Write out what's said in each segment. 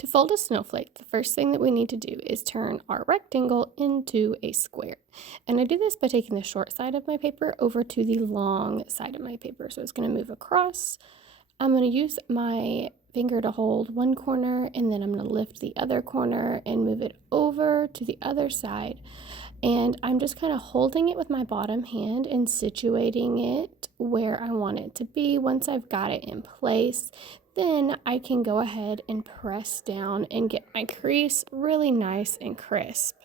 To fold a snowflake, the first thing that we need to do is turn our rectangle into a square. And I do this by taking the short side of my paper over to the long side of my paper. So it's going to move across. I'm going to use my finger to hold one corner, and then I'm going to lift the other corner and move it over to the other side. And I'm just kind of holding it with my bottom hand and situating it where I want it to be. Once I've got it in place, then I can go ahead and press down and get my crease really nice and crisp.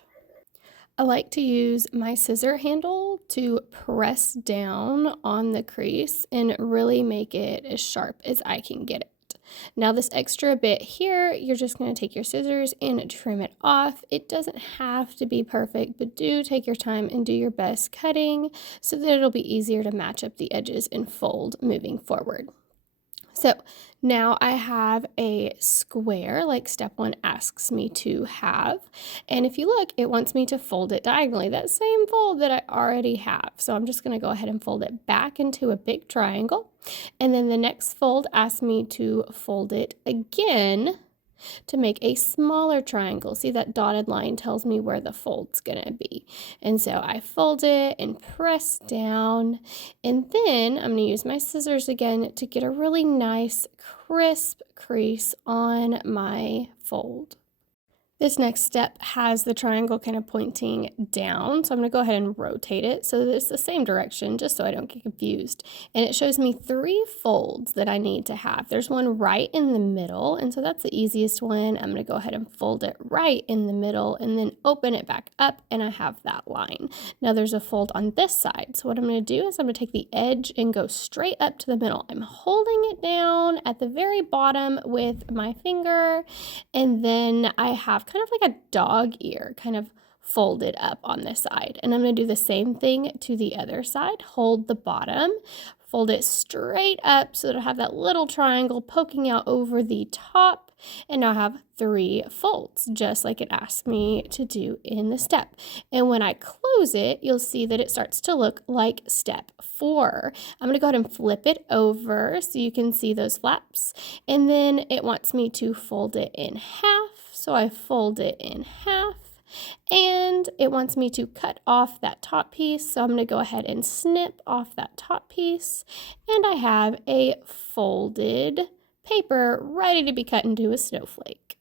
I like to use my scissor handle to press down on the crease and really make it as sharp as I can get it. Now this extra bit here, you're just going to take your scissors and trim it off. It doesn't have to be perfect, but do take your time and do your best cutting so that it'll be easier to match up the edges and fold moving forward. So now I have a square like step one asks me to have. And if you look, it wants me to fold it diagonally, that same fold that I already have. So I'm just going to go ahead and fold it back into a big triangle. And then the next fold asks me to fold it again to make a smaller triangle. See, that dotted line tells me where the fold's gonna be. And so I fold it and press down, and then I'm gonna use my scissors again to get a really nice crisp crease on my fold. This next step has the triangle kind of pointing down, so I'm going to go ahead and rotate it so that it's the same direction, just so I don't get confused. And it shows me 3 folds that I need to have. There's one right in the middle, and so that's the easiest one. I'm going to go ahead and fold it right in the middle and then open it back up, and I have that line. Now there's a fold on this side, so what I'm going to do is I'm going to take the edge and go straight up to the middle. I'm holding it down at the very bottom with my finger, and then I have kind of like a dog ear kind of folded up on this side. And I'm going to do the same thing to the other side. Hold the bottom, fold it straight up so it'll have that little triangle poking out over the top. And now I have 3 folds, just like it asked me to do in the step. And when I close it, you'll see that it starts to look like step 4. I'm going to go ahead and flip it over so you can see those flaps. And then it wants me to fold it in half. So I fold it in half, and it wants me to cut off that top piece. So I'm going to go ahead and snip off that top piece, and I have a folded paper ready to be cut into a snowflake.